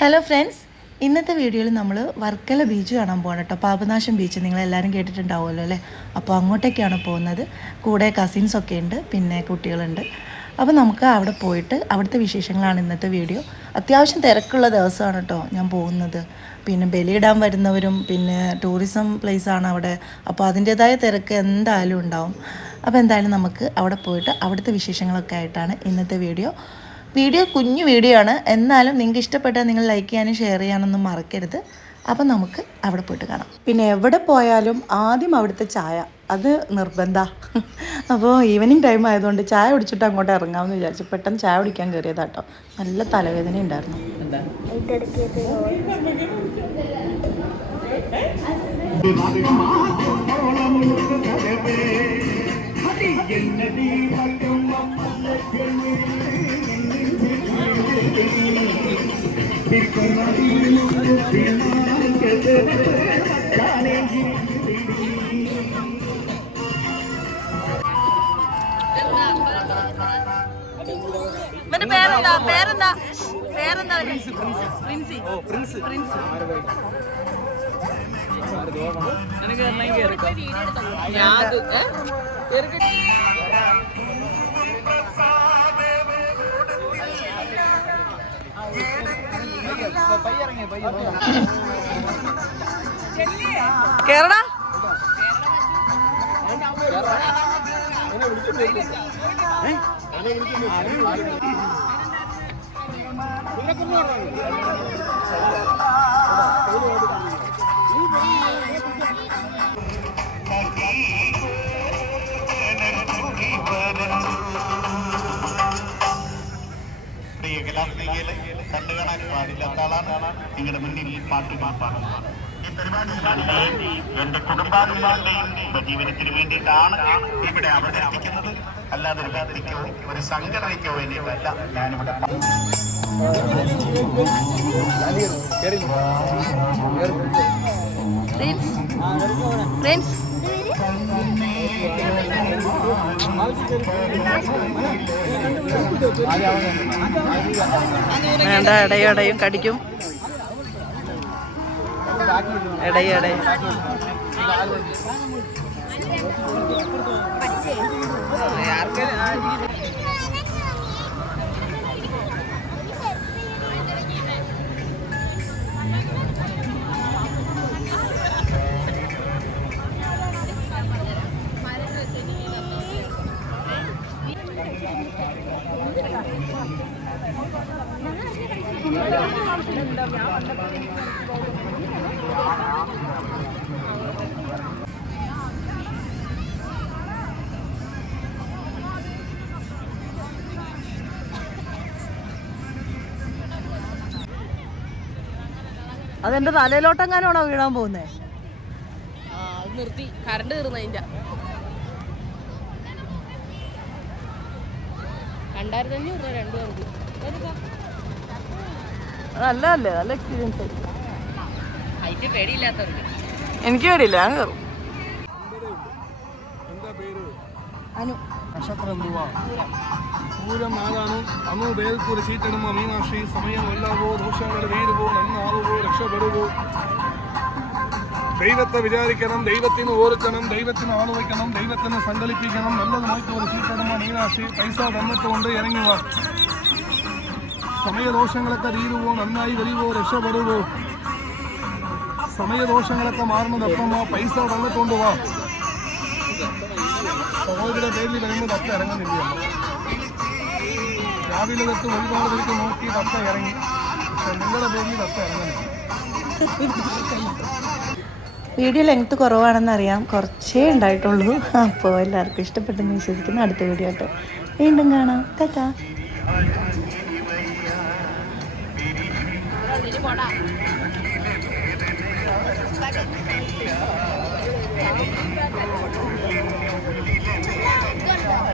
Hello friends, ഇന്നത്തെ വീഡിയോയിൽ നമ്മൾ വർക്കല ബീച്ച് കാണാൻ പോകണം കേട്ടോ. പാപനാശം ബീച്ച് നിങ്ങളെല്ലാവരും കേട്ടിട്ടുണ്ടാവുമല്ലോ അല്ലേ. അപ്പോൾ അങ്ങോട്ടേക്കാണ് പോകുന്നത്. കൂടെ കസിൻസൊക്കെ ഉണ്ട്, പിന്നെ കുട്ടികളുണ്ട്. അപ്പോൾ നമുക്ക് അവിടെ പോയിട്ട് അവിടുത്തെ വിശേഷങ്ങളാണ് ഇന്നത്തെ വീഡിയോ. അത്യാവശ്യം തിരക്കുള്ള ദിവസമാണ് കേട്ടോ ഞാൻ പോകുന്നത്. പിന്നെ ബലിയിടാൻ വരുന്നവരും പിന്നെ ടൂറിസം പ്ലേസാണ് അവിടെ. അപ്പോൾ അതിൻ്റേതായ തിരക്ക് എന്തായാലും ഉണ്ടാവും. അപ്പോൾ എന്തായാലും നമുക്ക് അവിടെ പോയിട്ട് അവിടുത്തെ വിശേഷങ്ങളൊക്കെ ആയിട്ടാണ് ഇന്നത്തെ വീഡിയോ. കുഞ്ഞു വീഡിയോ ആണ്, എന്നാലും നിങ്ങൾക്ക് ഇഷ്ടപ്പെട്ടാൽ നിങ്ങൾ ലൈക്ക് ചെയ്യാനും ഷെയർ ചെയ്യാനൊന്നും മറക്കരുത്. അപ്പം നമുക്ക് അവിടെ പോയിട്ട് കാണാം. പിന്നെ എവിടെ പോയാലും ആദ്യം അവിടുത്തെ ചായ അത് നിർബന്ധമാണ്. അപ്പോൾ ഈവനിങ് ടൈം ആയതുകൊണ്ട് ചായ കുടിച്ചിട്ട് അങ്ങോട്ട് ഇറങ്ങാമെന്ന് വിചാരിച്ചു. പെട്ടെന്ന് ചായ കുടിക്കാൻ കയറിയതാട്ടോ. നല്ല തലവേദന ഉണ്ടായിരുന്നു. കേരള കണ്ടുകാണാൻ പാടില്ലാത്ത ആളാണ് നിങ്ങളുടെ മുന്നിൽ പാട്ട് പാടുന്നത്. ഈ പരിപാടി എന്റെ കുടുംബാംഗങ്ങളുടെയും ഉപജീവനത്തിന് വേണ്ടിയിട്ടാണ് ഇവിടെ അവതരിപ്പിക്കുന്നത്. അല്ലാതെ ഒരു വ്യക്തിക്കോ ഒരു സംഘടനയ്ക്കോ വേണ്ടിയിട്ടല്ല ഞാനിവിടെ. വേണ്ട, ഇടയും കടിക്കും. ഇടയും അതെന്റെ തലയിലോട്ടെങ്ങാനാണോ വീഴാൻ പോകുന്നേ? നിർത്തി, കറണ്ട് തീർന്നതിന്റെ 2500 രണ്ടുപേർക്ക്. നല്ലതല്ലേ, നല്ല എക്സ്പീരിയൻസ്. പേടിയില്ലാത്തവർക്ക്. എനിക്ക് പേടിയില്ല, ഞാൻ കയറും. അനു നക്ഷത്രം എന്തുവാ? പൂരം നാഗാണ്. അന്നു വേദക്കൂര ചീറ്റണമോ മീനാക്ഷി. സമയം കൊല്ലാവോ, ദോഷങ്ങളുടെ വീരുവോ, നന്നാവുവോ, രക്ഷപ്പെടുവോ. ദൈവത്തെ വിചാരിക്കണം, ദൈവത്തിന് ഓർക്കണം, ദൈവത്തിന് ആള് വയ്ക്കണം, ദൈവത്തിന് സങ്കല്പിക്കണം. നല്ലത് നോക്കി ചീറ്റണമോ മീനാക്ഷി. പൈസ തന്നിട്ടുകൊണ്ട് ഇറങ്ങുക. സമയദോഷങ്ങളൊക്കെ തീരുവോ, നന്നായി വരുവോ, രക്ഷപ്പെടുവോ. സമയദോഷങ്ങളൊക്കെ മാറുന്നത് എപ്പമോ, പൈസ തന്നിട്ടുണ്ട് വാ. സഹോദരിയുടെ പേരിൽ വരുമ്പോൾ തത്ത ഇറങ്ങുന്നില്ല. രാവിലെ തൊട്ട് ഒരുപാട് പേർക്ക് നോക്കി തത്ത ഇറങ്ങി. പക്ഷെ നിങ്ങളുടെ പേരിൽ തത്ത ഇറങ്ങുന്നില്ല. വീഡിയോ ലെങ്ത് കുറവാണെന്നറിയാം, കുറച്ചേ ഉണ്ടായിട്ടുള്ളൂ. അപ്പോൾ എല്ലാവർക്കും ഇഷ്ടപ്പെട്ടെന്ന് വിശ്വസിക്കുന്നു. അടുത്ത വീഡിയോ ആയിട്ട് വീണ്ടും കാണാം. ടാറ്റാ. Good.